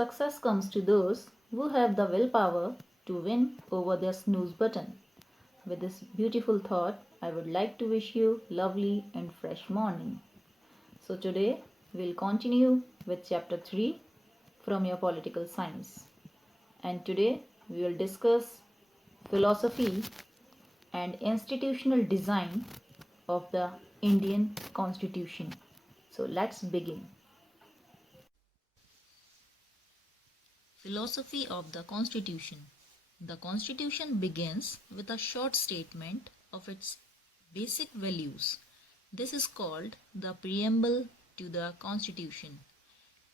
Success comes to those who have the willpower to win over their snooze button. With this beautiful thought, I would like to wish you lovely and fresh morning. So today we'll continue with chapter 3 from your political science. And today we will discuss philosophy and institutional design of the Indian Constitution. So let's begin. Philosophy of the Constitution. The Constitution begins with a short statement of its basic values. This is called the preamble to the Constitution.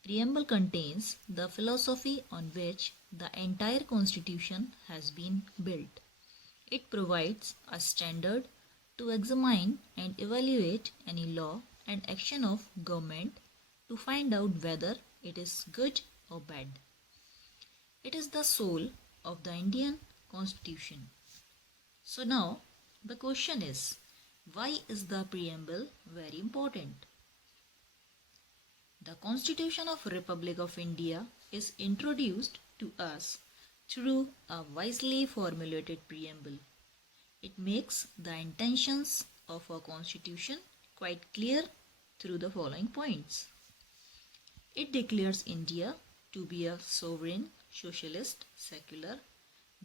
Preamble contains the philosophy on which the entire Constitution has been built. It provides a standard to examine and evaluate any law and action of government to find out whether it is good or bad. It is the soul of the Indian Constitution. So now the question is, why is the preamble very important? The Constitution of Republic of India is introduced to us through a wisely formulated preamble. It makes the intentions of a constitution quite clear through the following points. It declares India to be a sovereign, socialist, secular,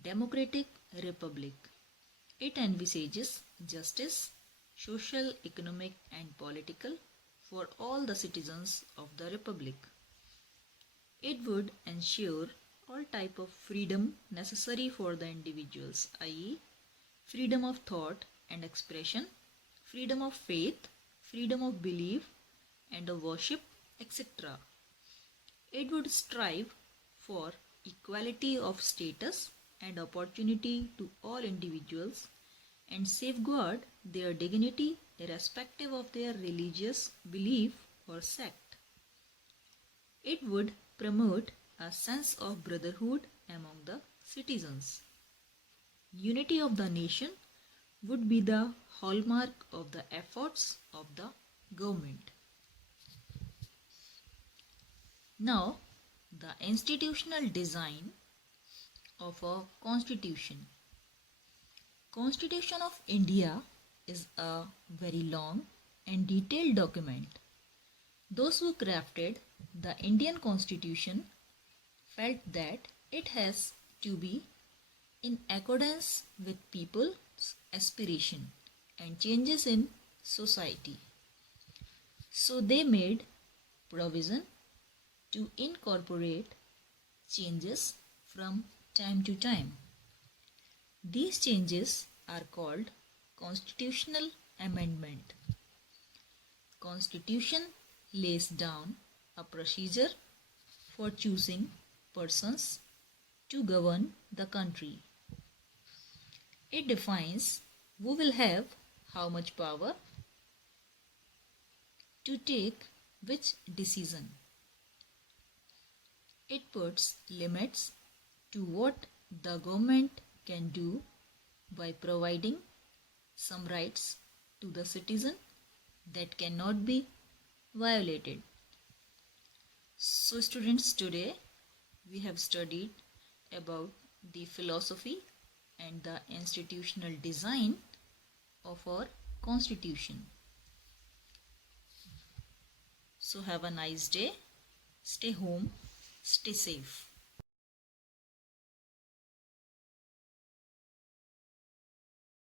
democratic republic. It envisages justice, social, economic and political for all the citizens of the republic. It would ensure all type of freedom necessary for the individuals, i.e., freedom of thought and expression, freedom of faith, freedom of belief and of worship, etc. It would strive for equality of status and opportunity to all individuals and safeguard their dignity irrespective of their religious belief or sect. It would promote a sense of brotherhood among the citizens. Unity of the nation would be the hallmark of the efforts of the government. Now, the institutional design of a constitution. Constitution of India is a very long and detailed document. Those who crafted the Indian Constitution felt that it has to be in accordance with people's aspiration and changes in society. So they made provision to incorporate changes from time to time. These changes are called constitutional amendment. Constitution lays down a procedure for choosing persons to govern the country. It defines who will have how much power to take which decision. It puts limits to what the government can do by providing some rights to the citizen that cannot be violated. So students, today we have studied about the philosophy and the institutional design of our constitution. So have a nice day. Stay home. Stay safe.